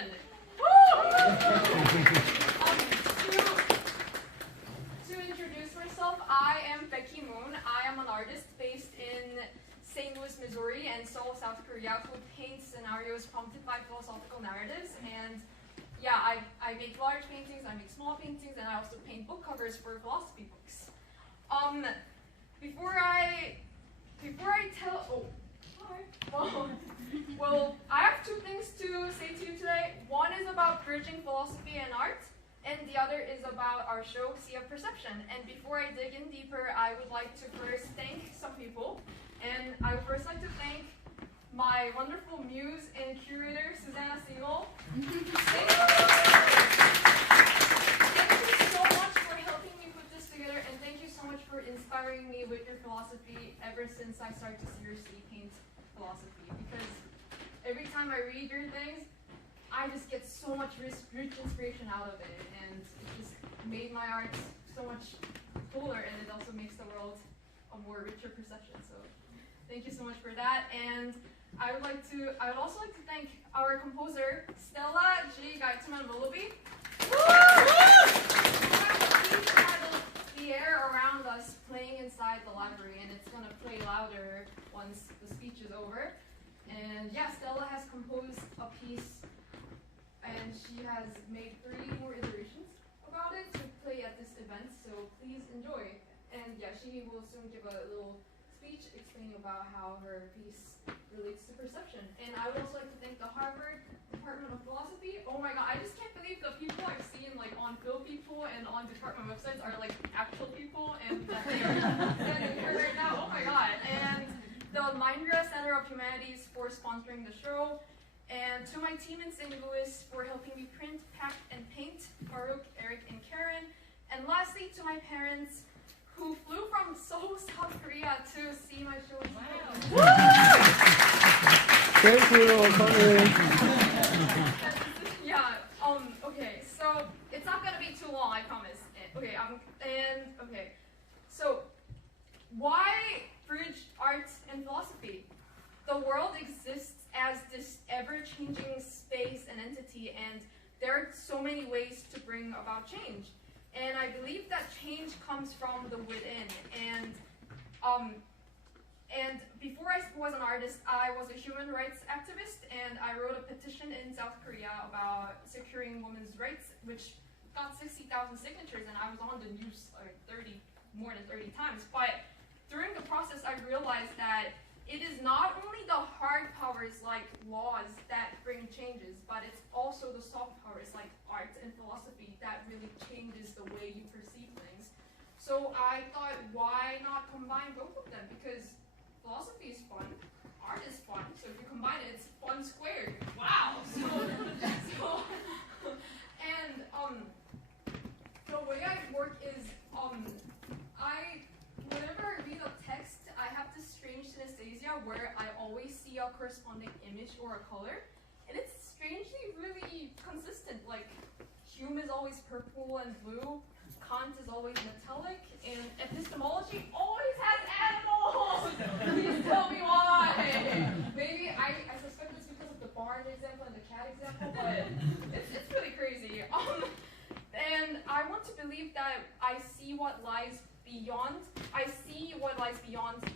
perception. Woo! To introduce myself, I am q1moon. I am an artist based in St. Louis, Missouri, and Seoul, South Korea, who paints scenarios prompted by philosophical narratives. And yeah, I make large paintings, I make small paintings, and I also paint book covers for philosophy books. Before I tell, well, I have two things to say to you today. One is about bridging philosophy and art, and the other is about our show, Sea of Perception. And before I dig in deeper, I would like to first thank some people. And I would first like to thank my wonderful muse and curator, Susanna Siegel. Thank you so much for helping me put this together, and thank you so much for inspiring me with your philosophy ever since I started to seriously paint philosophy. Because every time I read your things, I just get so much rich inspiration out of it, and it just made my art so much cooler, and it also makes the world a more richer perception. So thank you so much for that. And I would also like to thank our composer, Stella G. Gaitman-Willoughby. The air around us playing inside the library, and it's going to play louder once the speech is over. And yeah, Stella has composed a piece, and she has made 3 more iterations about it to play at this event, so please enjoy. And yeah, she will soon give a little speech explaining about how her piece relates to perception. And I would also like to thank the Harvard Department of Philosophy. Oh my god, I just can't believe the people I've seen like on Phil people and on department websites are like actual people, and that they are standing here right now. Oh my god. And the Mindra Center of Humanities for sponsoring the show. And to my team in St. Louis for helping me print, pack, and paint, Farouk, Eric, and Karen. And lastly, to my parents, who flew from Seoul, South Korea to see my show. Wow. Thank you, coming. Yeah, okay, so it's not gonna be too long, I promise. Okay, so why bridge art and philosophy? The world exists as this ever-changing space and entity, and there are so many ways to bring about change. And I believe that change comes from the within. And before I was an artist, I was a human rights activist, and I wrote a petition in South Korea about securing women's rights, which got 60,000 signatures, and I was on the news like more than 30 times. But during the process, I realized that it is not only the hard powers like laws that bring changes, but it's also the soft powers like art and philosophy that really changes the way you perceive things. So I thought, why not combine both of them? Because philosophy is fun, art is fun, so if you combine it, it's fun squared. Wow! And the way I work is, whenever I read a text, I have this strange synesthesia where I always see a corresponding image or a color, and it's strangely really consistent. Like, Hume is always purple and blue, Kant is always metallic, and epistemology always has animals! Please tell me why! Maybe I suspect it's because of the barn example and the cat example, but it's really crazy. And I want to believe that I see what lies beyond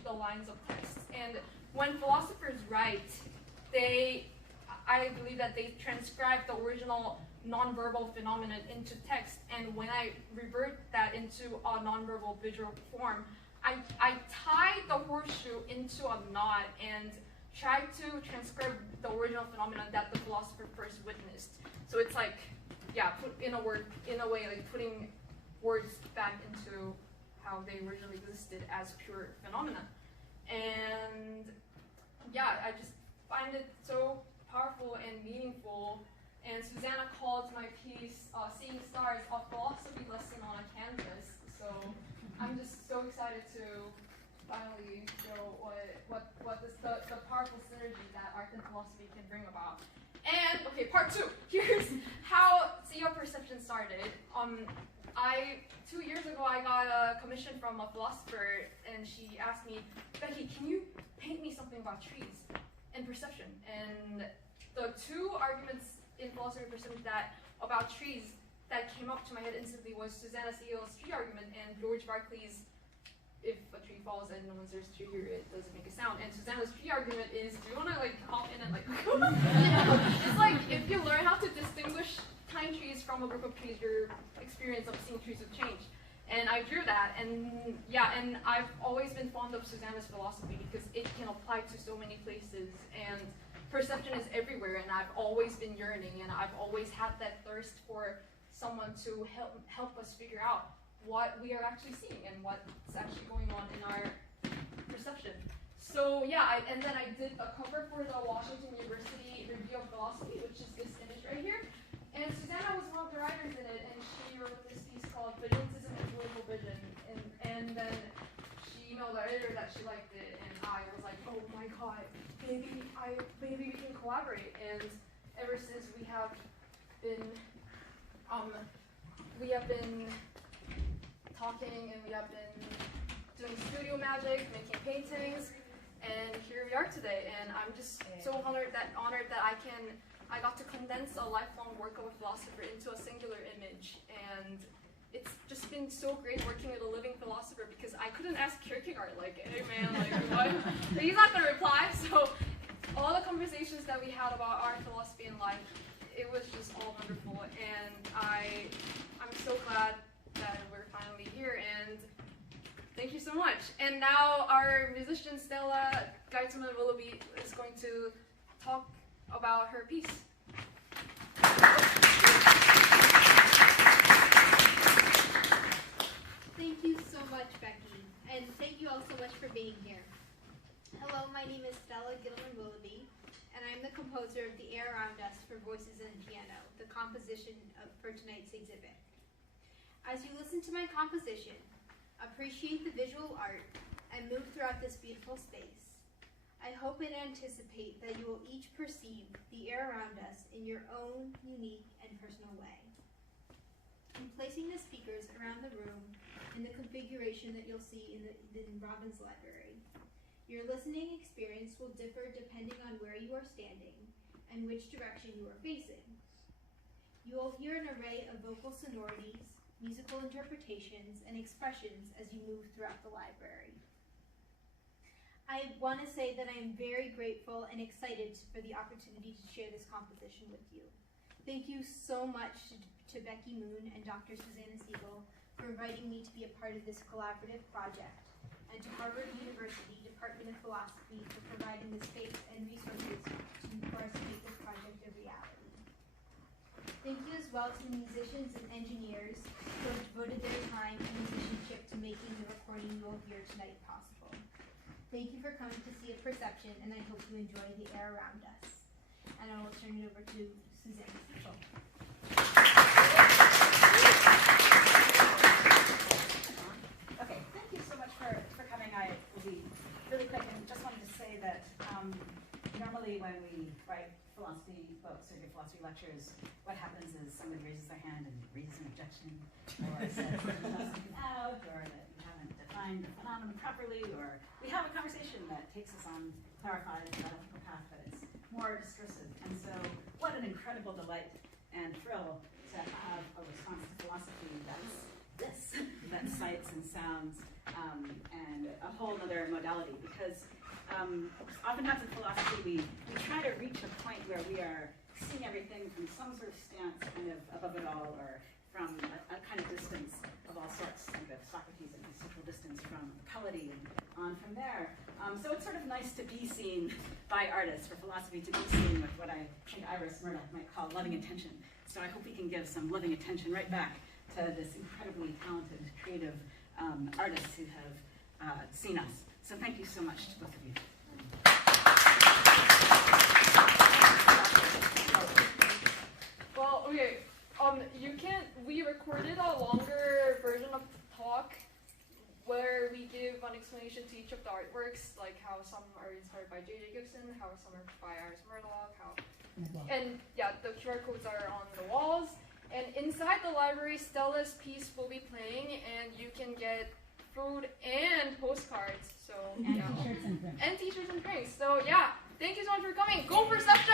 the lines of text. And when philosophers write, I believe that they transcribe the original nonverbal phenomenon into text, and when I revert that into a nonverbal visual form, I tie the horseshoe into a knot and try to transcribe the original phenomenon that the philosopher first witnessed. So it's like, yeah, in a way, like putting words back into how they originally existed as pure phenomena. And yeah, I just find it so powerful and meaningful. And Susanna called my piece Seeing Stars a philosophy lesson on a canvas. So I'm just so excited to finally show what the powerful synergy that art and philosophy can bring about. And okay, part 2. Here's how Sea of Perception started. 2 years ago, I got a commission from a philosopher, and she asked me, Becky, can you paint me something about trees and perception? And the two arguments in philosophy perception that about trees that came up to my head instantly was Susanna Siegel's tree argument and George Berkeley's if a tree falls and no one's there to hear it, doesn't make a sound. And Susanna's tree argument is, do you want to like hop in and like, it's like if you learn how to distinguish pine trees from a group of trees, your experience of seeing trees will change. And I drew that, and yeah, and I've always been fond of Susanna's philosophy because it can apply to so many places, and perception is everywhere, and I've always been yearning, and I've always had that thirst for someone to help us figure out what we are actually seeing and what's actually going on in our perception. So yeah, and then I did a cover for the Washington University Review of Philosophy, which is this image right here. And Susanna was one of the writers in it, and she wrote this piece called Vigilantism and Political Vision. And then she emailed the editor that she liked it, and I was like, oh my god, maybe we can collaborate. And ever since we have been talking, and we have been doing studio magic, making paintings, and here we are today. And I'm just so honored that I got to condense a lifelong work of a philosopher into a singular image. And it's just been so great working with a living philosopher because I couldn't ask Kierkegaard like, hey man, like what? He's not gonna reply. So all the conversations that we had about our philosophy and life, it was just all wonderful. And I'm so glad that we're finally here, and thank you so much. And now our musician Stella Geitzelman-Willoughby is going to talk about her piece. Thank you so much, Becky, and thank you all so much for being here. Hello, my name is Stella Gittleman-Willoughby, and I'm the composer of The Air Around Us for Voices and Piano, the composition for tonight's exhibit. As you listen to my composition, appreciate the visual art, and move throughout this beautiful space, I hope and anticipate that you will each perceive the air around us in your own unique and personal way. In placing the speakers around the room in the configuration that you'll see in Robin's library, your listening experience will differ depending on where you are standing and which direction you are facing. You will hear an array of vocal sonorities, musical interpretations, and expressions as you move throughout the library. I want to say that I am very grateful and excited for the opportunity to share this composition with you. Thank you so much to Becky Moon and Dr. Susanna Siegel for inviting me to be a part of this collaborative project, and to Harvard University Department of Philosophy for providing the space and resources for us to make this project a reality. Thank you as well to the musicians and engineers who have devoted their time and musicianship to making the recording you will hear tonight possible. Thank you for coming to see a perception, and I hope you enjoy the air around us. And I will turn it over to Susanna Siegel. Okay, thank you so much for coming. I will be really quick and just wanted to say that normally when we write philosophy books or give philosophy lectures, what happens is somebody raises their hand and raises an objection, or says something out, or that we haven't defined the phenomenon properly, or we have a conversation that takes us on clarified dialectical path, but it's more discursive. And so what an incredible delight and thrill to have a response to philosophy that's this, that sights and sounds, and a whole other modality, because oftentimes in philosophy we try to reach a point where we are seeing everything from some sort of stance kind of above it all, or from a kind of distance of all sorts, think of Socrates and his social distance from polity and on from there. So it's sort of nice to be seen by artists, for philosophy to be seen with what I think Iris Myrtle might call loving attention. So I hope we can give some loving attention right back to this incredibly talented, creative artists who have seen us. So thank you so much to both of you. Well, okay, we recorded a longer version of the talk where we give an explanation to each of the artworks, like how some are inspired by J.J. Gibson, how some are by Iris Murdoch, and yeah, the QR codes are on the walls. And inside the library, Stella's piece will be playing, and you can get food and postcards. So and t-shirts and drinks. And t-shirts and drinks. So yeah, thank you so much for coming. Go Perception!